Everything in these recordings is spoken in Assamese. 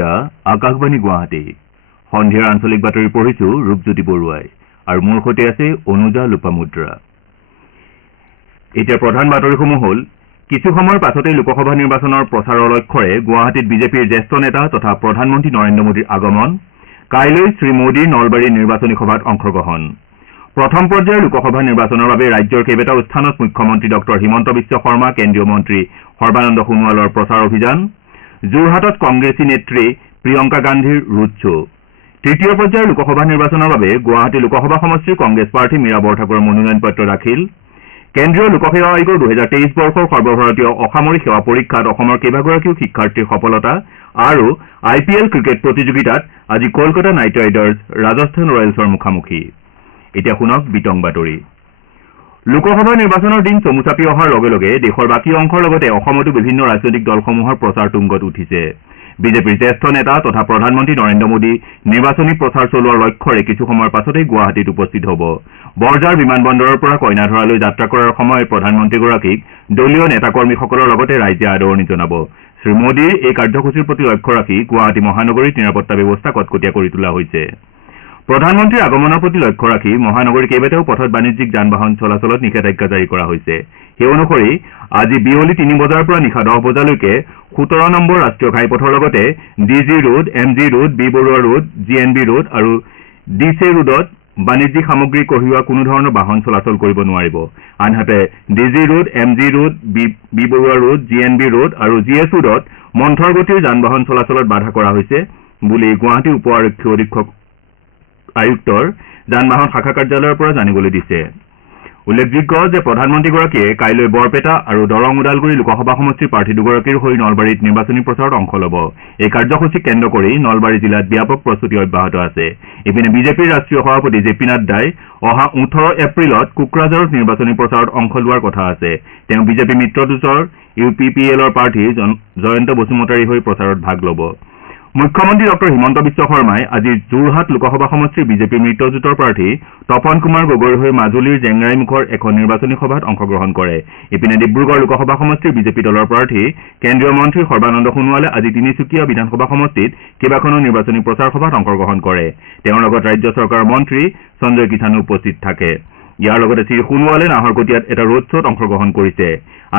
এয়া আকাশবাণী গুৱাহাটী সন্ধিয়াৰ আঞ্চলিক বাতৰি পঢ়িছো ৰূপজ্যোতি বৰুৱাই আৰু মোৰ সৈতে আছে অনুজা লোপামুদ্ৰা। এতিয়া প্ৰধান বাতৰিসমূহ হ'ল কিছু সময়ৰ পাছতেই লোকসভা নিৰ্বাচনৰ প্ৰচাৰৰ লক্ষ্যৰে গুৱাহাটীত বিজেপিৰ জ্যেষ্ঠ নেতা তথা প্ৰধানমন্ত্ৰী নৰেন্দ্ৰ মোদীৰ আগমন, কাইলৈ শ্ৰীমোদীৰ নলবাৰীৰ নিৰ্বাচনী সভাত অংশগ্ৰহণ। প্ৰথম পৰ্যায়ৰ লোকসভা নিৰ্বাচনৰ বাবে ৰাজ্যৰ কেইবাটাও স্থানত মুখ্যমন্ত্ৰী ডক্টৰ হিমন্ত বিশ্ব শৰ্মা, কেন্দ্ৰীয় মন্ত্ৰী সৰ্বানন্দ সোণোৱালৰ প্ৰচাৰ অভিযান, যোৰহাটত কংগ্ৰেছী নেত্ৰী প্ৰিয়ংকা গান্ধীৰ ৰোড শ্ব'। তৃতীয় পৰ্যায়ৰ লোকসভা নিৰ্বাচনৰ বাবে গুৱাহাটী লোকসভা সমষ্টিৰ কংগ্ৰেছ প্ৰাৰ্থী মীৰা বৰঠাকুৰৰ মনোনয়ন পত্ৰ দাখিল, কেন্দ্ৰীয় লোকসেৱা আয়োগৰ 2023 বৰ্ষৰ সৰ্বভাৰতীয় অসামৰিক সেৱা পৰীক্ষাত অসমৰ কেইবাগৰাকীও শিক্ষাৰ্থীৰ সফলতা আৰু IPL ক্ৰিকেট প্ৰতিযোগিতাত আজি কলকাতা নাইট ৰাইডাৰ্ছ ৰাজস্থান ৰয়েলছৰ মুখামুখি। এতিয়া শুনক বিতং বাতৰি। লোকসভা নিৰ্বাচনৰ দিন চমু চাপি অহাৰ লগে লগে দেশৰ বাকী অংশৰ লগতে অসমতো বিভিন্ন ৰাজনৈতিক দলসমূহৰ প্ৰচাৰ তুংগত উঠিছে। বিজেপিৰ জ্যেষ্ঠ নেতা তথা প্ৰধানমন্ত্ৰী নৰেন্দ্ৰ মোদী নিৰ্বাচনী প্ৰচাৰ চলোৱাৰ লক্ষ্যৰে কিছু সময়ৰ পাছতেই গুৱাহাটীত উপস্থিত হ'ব। বৰঝাৰ বিমানবন্দৰৰ পৰা কইনাধৰালৈ যাত্ৰা কৰাৰ সময়ত প্ৰধানমন্ত্ৰীগৰাকীক দলীয় নেতাকৰ্মীসকলৰ লগতে ৰাইজে আদৰণি জনাব। শ্ৰীমোদীৰ এই কাৰ্যসূচীৰ প্ৰতি লক্ষ্য ৰাখি গুৱাহাটী মহানগৰীত নিৰাপত্তা ব্যৱস্থা কটকটীয়া কৰি তোলা হৈছে। প্ৰধানমন্ত্ৰীৰ আগমনৰ প্ৰতি লক্ষ্য ৰাখি মহানগৰীৰ কেইবাটাও পথত বাণিজ্যিক যান বাহন চলাচলত নিষেধাজ্ঞা জাৰি কৰা হৈছে। সেই অনুসৰি আজি বিয়লি 3 বজাৰ পৰা নিশা 10 বজালৈকে 17 নম্বৰ ৰাষ্ট্ৰীয় ঘাইপথৰ লগতে DG road, MG road, B Barua road, GNB road আৰু DC ৰোডত বাণিজ্যিক সামগ্ৰী কঢ়িওৱা কোনো ধৰণৰ বাহন চলাচল কৰিব নোৱাৰিব। আনহাতে DG road, MG road, B Barua road, GNB road আৰু GS ৰোডত মন্থৰ গতিৰ যান বাহন চলাচলত বাধা কৰা হৈছে বুলি গুৱাহাটী উপ আৰক্ষী অধীক্ষক আয়ুক্তৰ যান বাহন শাখা কাৰ্যালয়ৰ পৰা জানিবলৈ দিছে। উল্লেখযোগ্য যে প্ৰধানমন্ত্ৰীগৰাকীয়ে কাইলৈ বৰপেটা আৰু দৰং ওদালগুৰি লোকসভা সমষ্টিৰ প্ৰাৰ্থী দুগৰাকীৰ হৈ নলবাৰীত নিৰ্বাচনী প্ৰচাৰত অংশ ল'ব। এই কাৰ্যসূচীক কেন্দ্ৰ কৰি নলবাৰী জিলাত ব্যাপক প্ৰস্তুতি অব্যাহত আছে। ইপিনে বিজেপিৰ ৰাষ্ট্ৰীয় সভাপতি JP নাড্ডাই অহা 18 এপ্ৰিলত কোকৰাঝাৰত নিৰ্বাচনী প্ৰচাৰত অংশ লোৱাৰ কথা আছে। তেওঁ বিজেপি মিত্ৰজোঁটৰ UPPLৰ প্ৰাৰ্থী জয়ন্ত বসুমতাৰীৰ হৈ প্ৰচাৰত ভাগ ল'ব। মুখ্যমন্ত্ৰী ডক্টৰ হিমন্ত বিশ্ব শৰ্মাই আজি যোৰহাট লোকসভা সমষ্টিৰ বিজেপিৰ মিত্ৰজোঁটৰ প্ৰাৰ্থী তপন কুমাৰ গগৈৰ হৈ মাজুলীৰ জেংৰাইমুখৰ এখন নিৰ্বাচনী সভাত অংশগ্ৰহণ কৰে। ইপিনে ডিব্ৰুগড় লোকসভা সমষ্টিৰ বিজেপি দলৰ প্ৰাৰ্থী কেন্দ্ৰীয় মন্ত্ৰী সৰ্বানন্দ সোণোৱালে আজি তিনিচুকীয়া বিধানসভা সমষ্টিত কেইবাখনো নিৰ্বাচনী প্ৰচাৰ সভাত অংশগ্ৰহণ কৰে। তেওঁৰ লগত ৰাজ্য চৰকাৰৰ মন্ত্ৰী সঞ্জয় কিষাণো উপস্থিত থাকে। ইয়াৰ লগতে শ্ৰী সোণোৱালে নাহৰকটীয়াত এটা ৰোড শ্ব'ত অংশগ্ৰহণ কৰিছে।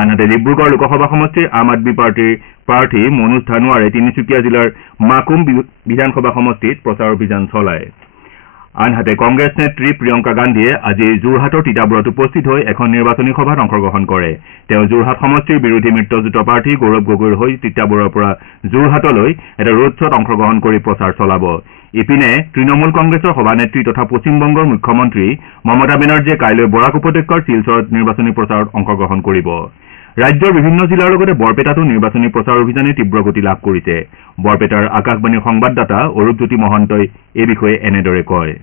আনহাতে ডিব্ৰুগড় লোকসভা সমষ্টিৰ আম আদমী পাৰ্টীৰ প্ৰাৰ্থী মনোজ ধানোৱাৰে তিনিচুকীয়া জিলাৰ মাকুম বিধানসভা সমষ্টিত প্ৰচাৰ অভিযান চলায়। আনহাতে কংগ্ৰেছ নেত্ৰী প্ৰিয়ংকা গান্ধীয়ে আজি যোৰহাটৰ তিতাবৰত উপস্থিত হৈ এখন নিৰ্বাচনী সভাত অংশগ্ৰহণ কৰে। তেওঁ যোৰহাট সমষ্টিৰ বিৰোধী মিত্ৰজোঁটৰ প্ৰাৰ্থী গৌৰৱ গগৈৰ হৈ তিতাবৰৰ পৰা যোৰহাটলৈ এটা ৰোড শ্ব'ত অংশগ্ৰহণ কৰি প্ৰচাৰ চলাব। ইপিনে তৃণমূল কংগ্ৰেছৰ সভানেত্ৰী তথা পশ্চিমবংগৰ মুখ্যমন্ত্ৰী মমতা বেনাৰ্জীয়ে কাইলৈ বৰাক উপত্যকাৰ শিলচৰত নিৰ্বাচনী প্ৰচাৰত অংশগ্ৰহণ কৰিব। ৰাজ্যৰ বিভিন্ন জিলাৰ লগতে বৰপেটাতো নিৰ্বাচনী প্ৰচাৰ অভিযানে তীব্ৰ গতি লাভ কৰিছে। বৰপেটাৰ আকাশবাণীৰ সংবাদদাতা অৰূপজ্যোতি মহন্তই এই বিষয়ে এনেদৰে কয়।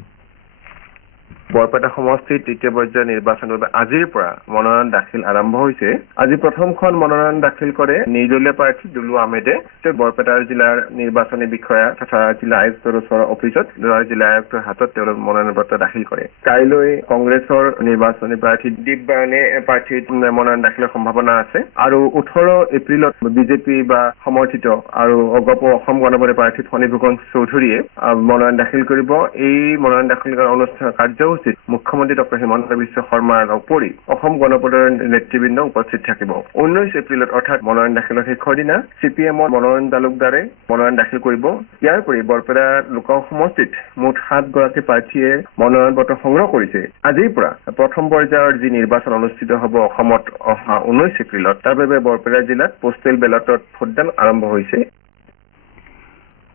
বৰপেটা সমষ্টিৰ তৃতীয় পৰ্যায়ৰ নিৰ্বাচনৰ বাবে আজিৰ পৰা মনোনয়ন দাখিল আৰম্ভ হৈছে। আজি প্ৰথমখন মনোনয়ন দাখিল কৰে নিৰ্দলীয় প্ৰাৰ্থী দুলু আহমেদে। তেওঁ বৰপেটাৰ জিলাৰ নিৰ্বাচনী বিষয়া তথা জিলা আয়ুক্তৰ ওচৰৰ অফিচত জিলা আয়ুক্তৰ হাতত তেওঁলোক মনোনয়ন পত্ৰ দাখিল কৰে। কাইলৈ কংগ্ৰেছৰ নিৰ্বাচনী প্ৰাৰ্থী দীপ বায়নে প্ৰাৰ্থীৰ মনোনয়ন দাখিলৰ সম্ভাৱনা আছে আৰু 18 এপ্ৰিলত বিজেপি বা সমৰ্থিত আৰু অগপ অসম গণ পৰিষদৰ প্ৰাৰ্থী ফণীভূষণ চৌধুৰীয়ে মনোনয়ন দাখিল কৰিব। এই মনোনয়ন দাখিল কৰা অনুষ্ঠানৰ কাৰ্যসূচীত মুখ্যমন্ত্ৰী ডক্টৰ হিমন্ত বিশ্ব শৰ্মাৰ উপৰি অসম গণ পৰিষদৰ নেতৃবৃন্দ উপস্থিত থাকিব। 19 এপ্ৰিলত অৰ্থাৎ মনোনয়ন দাখিলৰ শেষৰ দিনা CPMৰ মনোনয়ন তালুকদাৰে মনোনয়ন দাখিল কৰিব। ইয়াৰ উপৰি বৰপেটা লোকসভা সমষ্টিত মুঠ 7 গৰাকী প্ৰাৰ্থীয়ে মনোনয়ন পত্ৰ সংগ্ৰহ কৰিছে। আজিৰ পৰা প্ৰথম পৰ্যায়ৰ যি নিৰ্বাচন অনুষ্ঠিত হ'ব অসমত অহা 19 এপ্ৰিলত, তাৰ বাবে বৰপেটা জিলাত পোষ্টেল বেলটত ভোটদান আৰম্ভ হৈছে।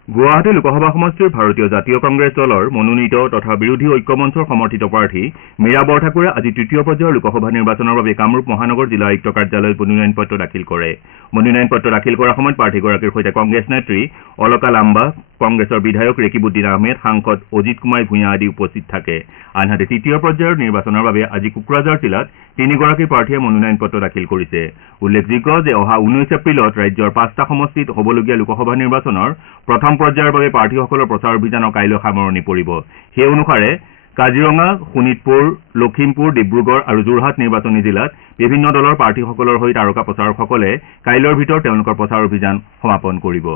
গুৱাহাটী লোকসভা সমষ্টিৰ ভাৰতীয় জাতীয় কংগ্ৰেছ দলৰ মনোনীত তথা বিৰোধী ঐক্যমঞ্চৰ সমৰ্থিত প্ৰাৰ্থী মীৰা বৰঠাকুৰে আজি তৃতীয় পৰ্যায়ৰ লোকসভা নিৰ্বাচনৰ বাবে কামৰূপ মহানগৰ জিলা আয়ুক্ত কাৰ্যালয়ত মনোনয়ন পত্ৰ দাখিল কৰে। মনোনয়ন পত্ৰ দাখিল কৰাৰ সময়ত প্ৰাৰ্থীগৰাকীৰ সৈতে কংগ্ৰেছ নেত্ৰী অলকা লাম্বা, কংগ্ৰেছৰ বিধায়ক ৰেকিবুদ্দিন আহমেদ, সাংসদ অজিত কুমাৰ ভূঞা আদি উপস্থিত থাকে। আনহাতে তৃতীয় পৰ্যায়ৰ নিৰ্বাচনৰ বাবে আজি কোকৰাঝাৰ জিলাত 3 গৰাকী প্ৰাৰ্থীয়ে মনোনয়ন পত্ৰ দাখিল কৰিছে। উল্লেখযোগ্য যে অহা 19 এপ্ৰিলত ৰাজ্যৰ 5টা সমষ্টিত হ'বলগীয়া লোকসভা নিৰ্বাচনৰ প্ৰথম পৰ্যায়ৰ বাবে প্ৰাৰ্থীসকলৰ প্ৰচাৰ অভিযানৰ কাইলৈ সামৰণি পৰিব। সেই অনুসাৰে কাজিৰঙা, শোণিতপুৰ, লখিমপুৰ, ডিব্ৰুগড় আৰু যোৰহাট নিৰ্বাচনী জিলাত বিভিন্ন দলৰ প্ৰাৰ্থীসকলৰ হৈ তাৰকা প্ৰচাৰকসকলে কাইলৈৰ ভিতৰত তেওঁলোকৰ প্ৰচাৰ অভিযান সমাপন কৰিব।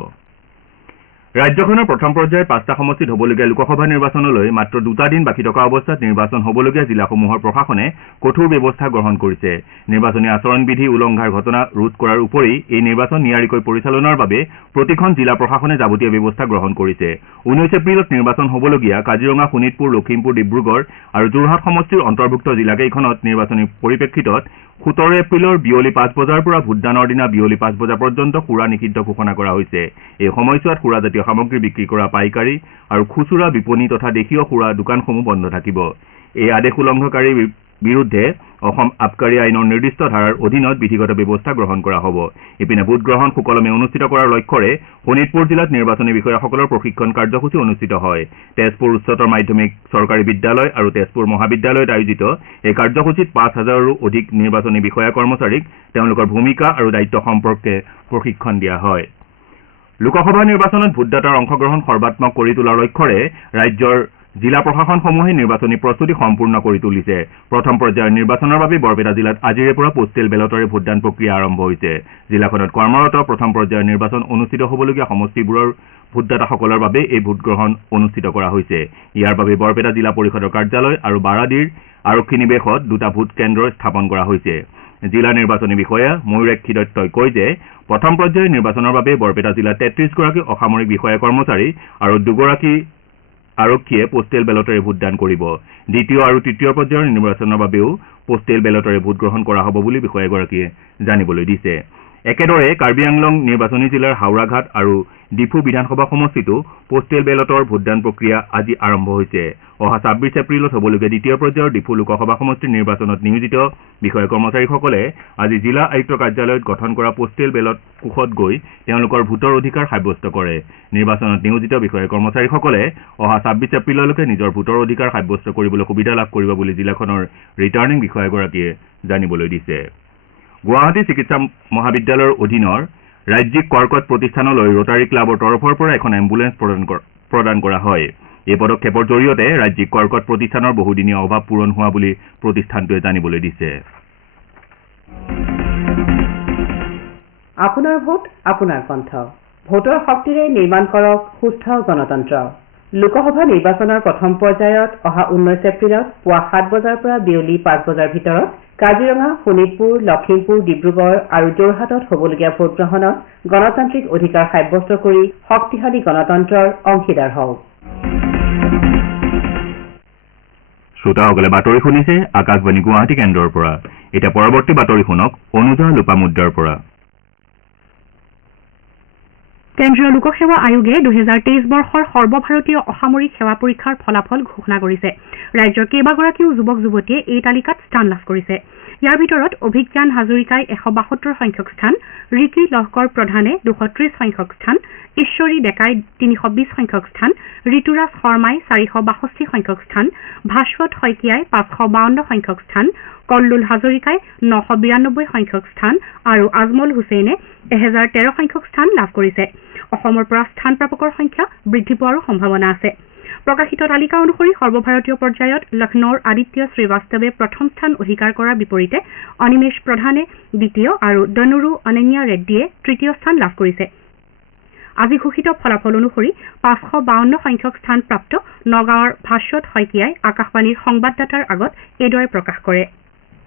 ৰাজ্যখনৰ প্ৰথম পৰ্যায়ৰ 5টা সমষ্টিত হ'বলগীয়া লোকসভা নিৰ্বাচনলৈ মাত্ৰ 2টা দিন বাকী থকা অৱস্থাত নিৰ্বাচন হ'বলগীয়া জিলাসমূহৰ প্ৰশাসনে কঠোৰ ব্যৱস্থা গ্ৰহণ কৰিছে। নিৰ্বাচনী আচৰণ বিধি উলংঘাৰ ঘটনা ৰোধ কৰাৰ উপৰি এই নিৰ্বাচন নিয়াৰিকৈ পৰিচালনাৰ বাবে প্ৰতিখন জিলা প্ৰশাসনে যাৱতীয় ব্যৱস্থা গ্ৰহণ কৰিছে। 19 এপ্ৰিলত নিৰ্বাচন হ'বলগীয়া কাজিৰঙা, শোণিতপুৰ, লখিমপুৰ, ডিব্ৰুগড় আৰু যোৰহাট সমষ্টিৰ অন্তৰ্ভুক্ত জিলাকেইখনত নিৰ্বাচনী পৰিপ্ৰেক্ষিতত 17 এপ্ৰিলৰ বিয়লি 5 বজাৰ পৰা ভোটদানৰ দিনা বিয়লি 5 বজা পৰ্যন্ত সুৰা নিষিদ্ধ ঘোষণা কৰা হৈছে। এই সময়ছোৱাত সুৰাজাতীয় সামগ্ৰী বিক্ৰী কৰা পাইকাৰী আৰু খুচুৰা বিপণী তথা দেশীয় সুৰা দোকানসমূহ বন্ধ থাকিব। এই আদেশ উলংঘনকাৰীৰ বিৰুদ্ধে অসম আবকাৰী আইনৰ নিৰ্দিষ্ট ধাৰাৰ অধীনত বিধিগত ব্যৱস্থা গ্ৰহণ কৰা হ'ব। ইপিনে ভোটগ্ৰহণ সুকলমে অনুষ্ঠিত কৰাৰ লক্ষ্যৰে শোণিতপুৰ জিলাত নিৰ্বাচনী বিষয়াসকলৰ প্ৰশিক্ষণ কাৰ্যসূচী অনুষ্ঠিত হয়। তেজপুৰ উচ্চতৰ মাধ্যমিক চৰকাৰী বিদ্যালয় আৰু তেজপুৰ মহাবিদ্যালয়ত আয়োজিত এই কাৰ্যসূচীত 5,000ৰো অধিক নিৰ্বাচনী বিষয়া কৰ্মচাৰীক তেওঁলোকৰ ভূমিকা আৰু দায়িত্ব সম্পৰ্কে প্ৰশিক্ষণ দিয়া হয়। লোকসভা নিৰ্বাচনত ভোটদাতাৰ অংশগ্ৰহণ সৰ্বাত্মক কৰি তোলাৰ লক্ষ্যৰে ৰাজ্যৰ জিলা প্ৰশাসনসমূহে নিৰ্বাচনী প্ৰস্তুতি সম্পূৰ্ণ কৰি তুলিছে। প্ৰথম পৰ্যায়ৰ নিৰ্বাচনৰ বাবে বৰপেটা জিলাত আজিৰে পৰা পোষ্টেল বেলটৰে ভোটদান প্ৰক্ৰিয়া আৰম্ভ হৈছে। জিলাখনত কৰ্মৰত প্ৰথম পৰ্যায়ৰ নিৰ্বাচন অনুষ্ঠিত হ'বলগীয়া সমষ্টিবোৰৰ ভোটদাতাসকলৰ বাবে এই ভোটগ্ৰহণ অনুষ্ঠিত কৰা হৈছে। ইয়াৰ বাবে বৰপেটা জিলা পৰিষদৰ কাৰ্যালয় আৰু বাৰাদিৰ আৰক্ষী নিৱেশত 2টা ভোট কেন্দ্ৰ স্থাপন কৰা হৈছে। জিলা নিৰ্বাচনী বিষয়া ময়ূৰাক্ষী দত্তই কয় যে প্ৰথম পৰ্যায়ৰ নিৰ্বাচনৰ বাবে বৰপেটা জিলাত 33গৰাকী অসামৰিক বিষয়া কৰ্মচাৰী আৰু 2গৰাকী আৰক্ষীয়ে পোষ্টেল বেলটৰে ভোটদান কৰিব। দ্বিতীয় আৰু তৃতীয় পৰ্যায়ৰ নিৰ্বাচনৰ বাবেও পোষ্টেল বেলটৰে ভোটগ্ৰহণ কৰা হ'ব বুলি বিষয়াগৰাকীয়ে জানিবলৈ দিছে। একেদৰে কাৰ্বি আংলং নিৰ্বাচনী জিলাৰ হাওৰাঘাট আৰু ডিফু বিধানসভা সমষ্টিতো পোষ্টেল বেলটৰ ভোটদান প্ৰক্ৰিয়া আজি আৰম্ভ হৈছে। অহা 26 এপ্ৰিলত হ'বলগীয়া দ্বিতীয় পৰ্যায়ৰ ডিফু লোকসভা সমষ্টিৰ নিৰ্বাচনত নিয়োজিত বিষয়া কৰ্মচাৰীসকলে আজি জিলা আয়ুক্ত কাৰ্যালয়ত গঠন কৰা পোষ্টেল বেলট কোষত গৈ তেওঁলোকৰ ভোটৰ অধিকাৰ সাব্যস্ত কৰে। নিৰ্বাচনত নিয়োজিত বিষয়া কৰ্মচাৰীসকলে অহা 26 এপ্ৰিললৈকে নিজৰ ভোটৰ অধিকাৰ সাব্যস্ত কৰিবলৈ সুবিধা লাভ কৰিব বুলি জিলাখনৰ ৰিটাৰ্ণিং বিষয়াগৰাকীয়ে জানিবলৈ দিছে। গুৱাহাটী চিকিৎসা মহাবিদ্যালয়ৰ অধীনৰ ৰাজ্যিক কৰ্কট প্ৰতিষ্ঠানলৈ ৰোটাৰী ক্লাবৰ তৰফৰ পৰা এখন এম্বুলেন্স প্ৰদান কৰা হয়। এই পদক্ষেপৰ জৰিয়তে ৰাজ্যিক কৰ্কট প্ৰতিষ্ঠানৰ বহুদিনীয়া অভাৱ পূৰণ হোৱা বুলি প্ৰতিষ্ঠানটোৱে জানিবলৈ দিছে। আপোনাৰ ভোট আপোনাৰ কণ্ঠ। ভোটৰ শক্তিৰে নিৰ্মাণ কৰক সুস্থ গণতন্ত্ৰ। লোকসভা নিৰ্বাচনৰ প্ৰথম পৰ্যায়ত অহা 19 এপ্ৰিলত পুৱা 7 বজাৰ পৰা বিয়লি 5 বজাৰ ভিতৰত কাজিৰঙা, শোণিতপুৰ, লখিমপুৰ, ডিব্ৰুগড় আৰু যোৰহাটত হ'বলগীয়া ভোটগ্ৰহণত গণতান্ত্ৰিক অধিকাৰ সাব্যস্ত কৰি শক্তিশালী গণতন্ত্ৰৰ অংশীদাৰ হওক। শ্ৰোতাসকলে বাতৰি শুনিছে আকাশবাণী গুৱাহাটী কেন্দ্ৰৰ পৰা। এতিয়া পৰৱৰ্তী বাতৰি শুনক অনুজা লোপামুদ্ৰাৰ পৰা। কেন্দ্ৰীয় লোকসেৱা আয়োগে 2023 বৰ্ষৰ সৰ্বভাৰতীয় অসামৰিক সেৱা পৰীক্ষাৰ ফলাফল ঘোষণা কৰিছে। ৰাজ্যৰ কেইবাগৰাকীও যুৱক যুৱতীয়ে এই তালিকাত স্থান লাভ কৰিছে। ইয়াৰ ভিতৰত অভিজ্ঞান হাজৰিকাই 172 সংখ্যক স্থান, ৰিকি লহকৰ প্ৰধানে 230 সংখ্যক স্থান, ঈশ্বৰী ডেকাই 320 সংখ্যক স্থান, ঋতুৰাজ শৰ্মাই 462 সংখ্যক স্থান, ভাস্বত শইকীয়াই 552 সংখ্যক স্থান, কল্লুল হাজৰিকাই 992 সংখ্যক স্থান আৰু আজমল হুছেইনে 1013 সংখ্যক স্থান লাভ কৰিছে। অসমৰ পৰা স্থান প্ৰাপকৰ সংখ্যা বৃদ্ধি পোৱাৰো সম্ভাৱনা আছে। প্ৰকাশিত তালিকা অনুসৰি সৰ্বভাৰতীয় পৰ্যায়ত লক্ষ্ণৌৰ আদিত্য শ্ৰীবাস্তৱে প্ৰথম স্থান অধিকাৰ কৰাৰ বিপৰীতে অনিমেশ প্ৰধানে দ্বিতীয় আৰু দনুৰু অনন্যা ৰেড্ডীয়ে তৃতীয় স্থান লাভ কৰিছে। আজি ঘোষিত ফলাফল অনুসৰি 552 সংখ্যক স্থান প্ৰাপ্ত নগাঁৱৰ ভাস্বত শইকীয়াই আকাশবাণীৰ সংবাদদাতাৰ আগত এইদৰে প্ৰকাশ কৰে।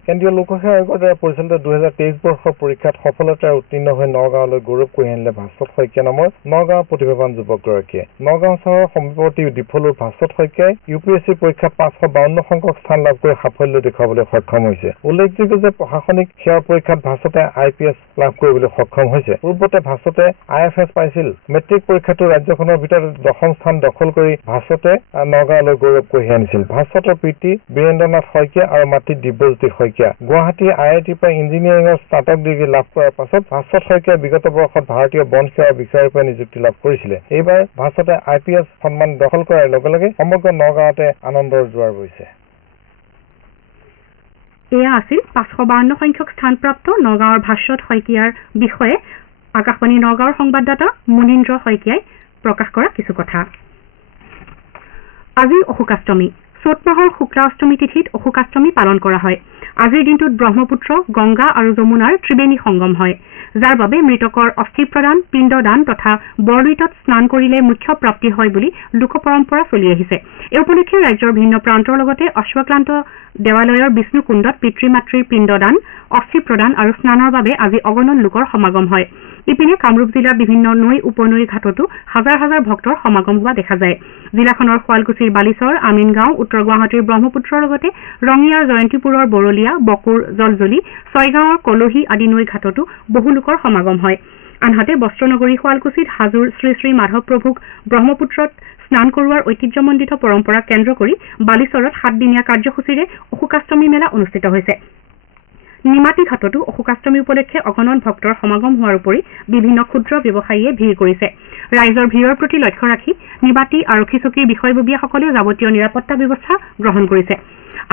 কেন্দ্ৰীয় লোকসেৱা আয়োগৰ দ্বাৰা পৰিচালিত 2023 বৰ্ষৰ পৰীক্ষাত সফলতাৰে উত্তীৰ্ণ হৈ নগাঁৱলৈ গৌৰৱ কঢ়িয়াই আনিলে ভাস্বত শইকীয়া নামৰ নগাঁৱৰ প্ৰতিভাৱান যুৱকগৰাকীয়ে। নগাঁও চহৰৰ সমীপৱৰ্তী ডিফলৰ ভাস্বত শইকীয়াই UPSC পৰীক্ষাত 552 সংখ্যক স্থান লাভ কৰি সাফল্য দেখুৱাবলৈ সক্ষম হৈছে। উল্লেখযোগ্য যে প্ৰশাসনিক সেৱা পৰীক্ষাত ভাস্বতে IPS লাভ কৰিবলৈ সক্ষম হৈছে। পূৰ্বতে ভাস্বতে IFS পাইছিল। মেট্ৰিক পৰীক্ষাতো ৰাজ্যখনৰ ভিতৰত 10ম স্থান দখল কৰি ভাস্বতে নগাঁৱলৈ গৌৰৱ কঢ়িয়াই আনিছিল। ভাস্বতৰ পিতৃ বীৰেন্দ্ৰনাথ শইকীয়া আৰু মাতৃ দিব্যজ্যোতি শইকীয়া। গুৱাহাটী IITৰ পৰা ইঞ্জিনিয়াৰিঙৰ স্নাতক ডিগ্ৰী লাভ কৰাৰ পাছত ভাস্বত শইকীয়াই বিগত বৰ্ষত ভাৰতীয় বন সেৱা বিষয়াৰ পৰা নিযুক্তি লাভ কৰিছিলে। এইবাৰ ভাস্বতে IPS সন্মান দখল কৰাৰ লগে লগে সমগ্ৰ নগাঁৱতে আনন্দৰ জোৱাৰ বৈছে। এয়া আছিল 552 সংখ্যক স্থানপ্ৰাপ্ত নগাঁৱৰ ভাস্বত শইকীয়াৰ বিষয়ে আকাশবাণী নগাঁৱৰ সংবাদদাতা মুনীন্দ্ৰ শইকীয়াই প্ৰকাশ কৰা কিছু কথা। আজি অশোকাষ্টমী। চ'ত মাহৰ শুক্লা অষ্টমী তিথিত অশোকাষ্টমী পালন কৰা হয়। আজিৰ দিনটোত ব্ৰহ্মপুত্ৰ গংগা আৰু যমুনাৰ ত্ৰিবেণী সংগম হয় যাৰ বাবে মৃতকৰ অস্থি প্ৰদান পিণ্ডদান তথা বৰলুইতত স্নান কৰিলে মুখ্য প্ৰাপ্তি হয় বুলি লোক পৰম্পৰা চলি আহিছে এই উপলক্ষে ৰাজ্যৰ ভিন্ন প্ৰান্তৰ লগতে অশ্বক্লান্ত দেৱালয়ৰ বিষ্ণুকুণ্ডত পিতৃ মাতৃৰ পিণ্ডদান অস্থি প্ৰদান আৰু স্নানৰ বাবে আজি অগণন লোকৰ সমাগম হয় ইপিনে কামৰূপ জিলাৰ বিভিন্ন নৈ উপনৈ ঘাটতো হাজাৰ হাজাৰ ভক্তৰ সমাগম হোৱা দেখা যায় জিলাখনৰ শুৱালকুছিৰ বালিচৰ আমিনগাঁও উত্তৰ গুৱাহাটীৰ ব্ৰহ্মপুত্ৰৰ লগতে ৰঙিয়াৰ জয়ন্তীপুৰৰ বৰলীয়া বকুৰ জলজলি ছয়গাঁৱৰ কলহী আদি নৈ ঘাটতো বহু লোকৰ সমাগম হয় আনহাতে বস্ত্ৰনগৰী শুৱালকুছিত হাজোৰ শ্ৰী শ্ৰী মাধৱ প্ৰভুক ব্ৰহ্মপুত্ৰত স্নান কৰোৱাৰ ঐতিহ্যমণ্ডিত পৰম্পৰাক কেন্দ্ৰ কৰি বালিচৰত 7 দিনীয়া কাৰ্যসূচীৰে অশোকাষ্টমী মেলা অনুষ্ঠিত হৈছে নিমাতী ঘাটতো অশোকাষ্টমী উপলক্ষে অগণন ভক্তৰ সমাগম হোৱাৰ উপৰি বিভিন্ন ক্ষুদ্ৰ ব্যৱসায়ীয়ে ভিৰ কৰিছে ৰাইজৰ ভিৰৰ প্ৰতি লক্ষ্য ৰাখি নিমাতী আৰক্ষী চকীৰ বিষয়ববীয়াসকলে যাৱতীয় নিৰাপত্তা ব্যৱস্থা গ্ৰহণ কৰিছে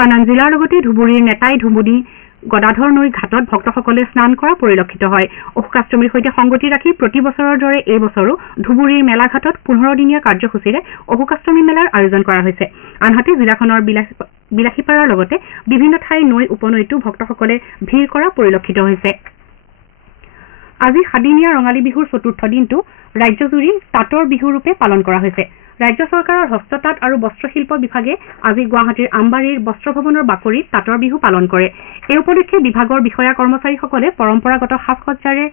আন আন জিলাৰ লগতে ধুবুৰীৰ নেতাই ধুমুনী গদাধৰ নৈ ঘাটত ভক্তসকলে স্নান কৰা পৰিলক্ষিত হয় অশোকাষ্টমীৰ সৈতে সংগতি ৰাখি প্ৰতি বছৰৰ দৰে এই বছৰো ধুবুৰীৰ মেলাঘাটত 15 দিনীয়া কাৰ্যসূচীৰে অশোকাষ্টমী মেলাৰ আয়োজন কৰা হৈছে আনহাতে জিলাখনৰ বিলাসীপাৰাৰ লগতে বিভিন্ন ঠাইৰ নৈ উপনৈতো ভক্তসকলে ভিৰ কৰা পৰিলক্ষিত হৈছে আজি 7 দিনীয়া ৰঙালী বিহুৰ চতুৰ্থ দিনটো ৰাজ্যজুৰি তাঁতৰ বিহুৰূপে পালন কৰা হৈছে ৰাজ্য চৰকাৰৰ হস্ততাঁত আৰু বস্ত্ৰশিল্প বিভাগে আজি গুৱাহাটীৰ আমবাৰীৰ বস্ত্ৰ ভৱনৰ বাকৰিত তাঁতৰ বিহু পালন কৰে এই উপলক্ষে বিভাগৰ বিষয়া কৰ্মচাৰীসকলে পৰম্পৰাগত সাজ-সজ্জাৰে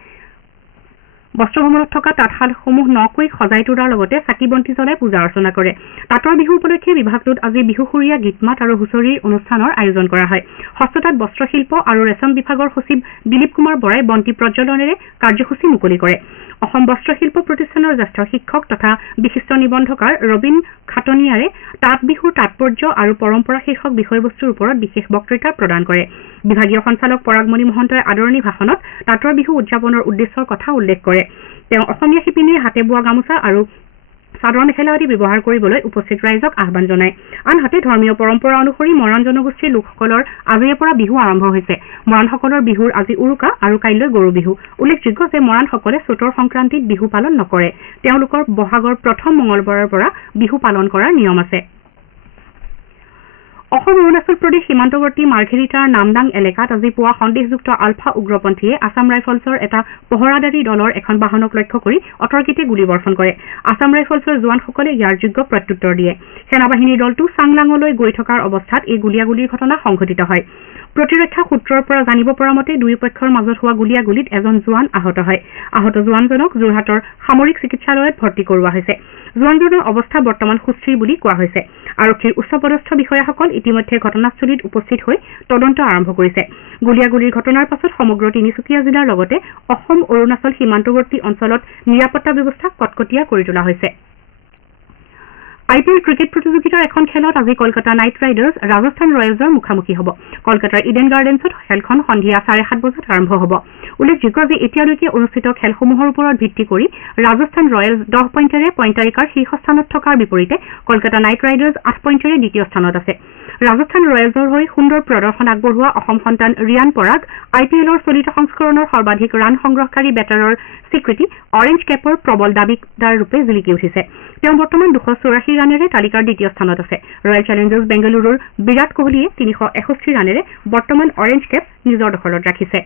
বস্ত্ৰ ভৱনত থকা তাঁতশালসমূহ নকৈ সজাই তোলাৰ লগতে চাকি বন্তি জ্বলাই পূজা অৰ্চনা কৰে তাঁতৰ বিহু উপলক্ষে বিভাগটোত আজি বিহুসুৰীয়া গীতমাত আৰু হুঁচৰিৰ অনুষ্ঠানৰ আয়োজন কৰা হয় হস্ততাঁত বস্ত্ৰশিল্প আৰু ৰেচম বিভাগৰ সচিব দিলীপ কুমাৰ বৰাই বন্তি প্ৰজ্বলনেৰে কাৰ্যসূচী মুকলি কৰে অসম বস্ত্ৰশিল্প প্ৰতিষ্ঠানৰ জ্যেষ্ঠ শিক্ষক তথা বিশিষ্ট নিবন্ধকাৰ ৰবীন খাটনিয়াৰে তাঁত বিহুৰ তাৎপৰ্য আৰু পৰম্পৰা শীৰ্ষক বিষয়বস্তুৰ ওপৰত বিশেষ বক্তৃতা প্ৰদান কৰে বিভাগীয় সঞ্চালক পৰাগমণি মহন্তই আদৰণি ভাষণত তাঁতৰ বিহু উদযাপনৰ উদ্দেশ্যৰ কথা উল্লেখ কৰে তেওঁ অসমীয়া শিপিনীৰ হাতে বোৱা গামোচা আৰু চাদৰ মেখেলা আদি ব্যৱহাৰ কৰিবলৈ উপস্থিত ৰাইজক আহ্বান জনায় আনহাতে ধৰ্মীয় পৰম্পৰা অনুসৰি মৰাণ জনগোষ্ঠীৰ লোকসকলৰ আজিৰে পৰা বিহু আৰম্ভ হৈছে মৰাণসকলৰ বিহুৰ আজি উৰুকা আৰু কাইলৈ গৰু বিহু উল্লেখযোগ্য যে মৰাণসকলে চতৰ সংক্ৰান্তিত বিহু পালন নকৰে তেওঁলোকৰ বহাগৰ প্ৰথম মঙলবাৰৰ পৰা বিহু পালন কৰাৰ নিয়ম আছে অসম অৰুণাচল প্ৰদেশ সীমান্তৱৰ্তী মাৰ্ঘেৰিটাৰ নামদাং এলেকাত আজি পুৱা সন্দেহযুক্ত আলফা উগ্ৰপন্থীয়ে আছাম ৰাইফলছৰ এটা পহৰাদাৰী দলৰ এখন বাহনক লক্ষ্য কৰি অতৰ্কিতে গুলীবৰ্ষণ কৰে আছাম ৰাইফলছৰ জোৱানসকলে ইয়াৰ যোগ্য প্ৰত্যুত্তৰ দিয়ে সেনাবাহিনীৰ দলটো চাংলাঙলৈ গৈ থকাৰ অৱস্থাত এই গুলীয়াগুলীৰ ঘটনা সংঘটিত হয় প্ৰতিৰক্ষা সূত্ৰৰ পৰা জানিব পৰা মতে দুয়ো পক্ষৰ মাজত হোৱা গুলীয়াগুলীত এজন জোৱান আহত হয় আহত জোৱানজনক যোৰহাটৰ সামৰিক চিকিৎসালয়ত ভৰ্তি কৰোৱা হৈছে জোৱানজনৰ অৱস্থা বৰ্তমান সুস্থিৰ বুলি কোৱা হৈছে আৰক্ষীৰ উচ্চপদস্থ বিষয়াসকল ইতিমধ্যে ঘটনাস্থলীত উপস্থিত হৈ তদন্ত আৰম্ভ কৰিছে গুলীয়াগুলীৰ ঘটনাৰ পাছত সমগ্ৰ তিনিচুকীয়া জিলাৰ লগতে অসম অৰুণাচল সীমান্তৱৰ্তী অঞ্চলত নিৰাপত্তা ব্যৱস্থা কটকটীয়া কৰি তোলা হৈছে IPL ক্ৰিকেট প্ৰতিযোগিতাৰ এখন খেলত আজি কলকাতা নাইট ৰাইডাৰ্ছ ৰাজস্থান ৰয়েলছৰ মুখামুখি হ'ব কলকাতাৰ ইডেন গাৰ্ডেন্সত খেলখন সন্ধিয়া 7:30 বজাত আৰম্ভ হ'ব উল্লেখযোগ্য যে এতিয়ালৈকে অনুষ্ঠিত খেলসমূহৰ ওপৰত ভিত্তি কৰি ৰাজস্থান ৰয়েলছ 10 পইণ্টেৰে পইণ্ট তালিকাৰ শীৰ্ষস্থানত থকাৰ বিপৰীতে কলকাতা নাইট ৰাইডাৰ্ছ 8 পইণ্টেৰে দ্বিতীয় স্থানত আছে ৰাজস্থান ৰয়েলছৰ হৈ সুন্দৰ প্ৰদৰ্শন আগবঢ়োৱা অসম সন্তান ৰিয়ান পৰাগ IPLৰ চলিত সংস্কৰণৰ সৰ্বাধিক ৰান সংগ্ৰহকাৰী বেটাৰৰ স্বীকৃতি অৰেঞ্জ কেপৰ প্ৰবল দাবীদাৰ ৰূপে জিলিকি উঠিছে তেওঁ বৰ্তমান 284 ৰানেৰে তালিকাৰ দ্বিতীয় স্থানত আছে ৰয়েল চেলেঞ্জাৰ্ছ বেংগালুৰুৰ বিৰাট কোহলীয়ে 361 ৰানেৰে বৰ্তমান অৰেঞ্জ কেপ নিজৰ দখলত ৰাখিছে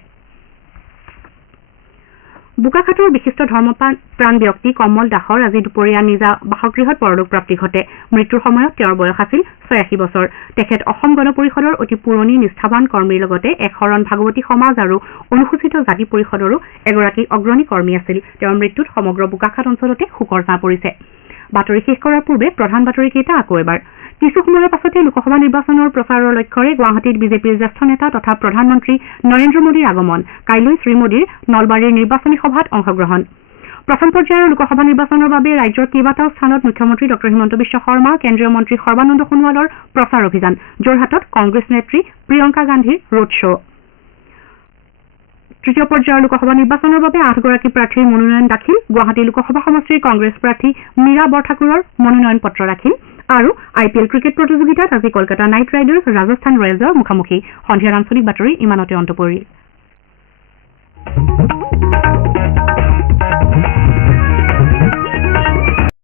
বোকাখাটৰ বিশিষ্ট ধৰ্মপ্ৰাণ ব্যক্তি কমল দাসৰ আজি দুপৰীয়া নিজা বাসগৃহত পৰলোক প্ৰাপ্তি ঘটে মৃত্যুৰ সময়ত তেওঁৰ বয়স আছিল 86 বছৰ তেখেত অসম গণ পৰিষদৰ অতি পুৰণি নিষ্ঠাৱান কৰ্মীৰ লগতে এক শৰণ ভাগৱতী সমাজ আৰু অনুসূচিত জাতি পৰিষদৰো এগৰাকী অগ্ৰণী কৰ্মী আছিল তেওঁৰ মৃত্যুত সমগ্ৰ বোকাখাট অঞ্চলতে শোকৰ ছাঁ পৰিছে বাতৰি শেষ কৰাৰ পূৰ্বে প্ৰধান বাতৰিকেইটা আকৌ এবাৰ কিছু সময়ৰ পাছতে লোকসভা নিৰ্বাচনৰ প্ৰচাৰৰ লক্ষ্যৰে গুৱাহাটীত বিজেপিৰ জ্যেষ্ঠ নেতা তথা প্ৰধানমন্ত্ৰী নৰেন্দ্ৰ মোদীৰ আগমন কাইলৈ শ্ৰীমোদীৰ নলবাৰীৰ নিৰ্বাচনী সভাত অংশগ্ৰহণ প্ৰথম পৰ্যায়ৰ লোকসভা নিৰ্বাচনৰ বাবে ৰাজ্যৰ কেইবাটাও স্থানত মুখ্যমন্ত্ৰী ডঃ হিমন্ত বিশ্ব শৰ্মা কেন্দ্ৰীয় মন্ত্ৰী সৰ্বানন্দ সোণোৱালৰ প্ৰচাৰ অভিযান যোৰহাটত কংগ্ৰেছ নেত্ৰী প্ৰিয়ংকা গান্ধীৰ ৰোড শ্ব' তৃতীয় পৰ্যায়ৰ লোকসভা নিৰ্বাচনৰ বাবে 8গৰাকী প্ৰাৰ্থীৰ মনোনয়ন দাখিল গুৱাহাটী লোকসভা সমষ্টিৰ কংগ্ৰেছ প্ৰাৰ্থী মীৰা বৰঠাকুৰৰ মনোনয়ন পত্ৰ দাখিল আৰু IPL ক্ৰিকেট প্ৰতিযোগিতাত আজি কলকাতা নাইট ৰাইডাৰ্ছ ৰাজস্থান ৰয়েলছৰ মুখামুখি সন্ধিয়াৰ আঞ্চলিক বাতৰি ইমানতে অন্ত পৰিল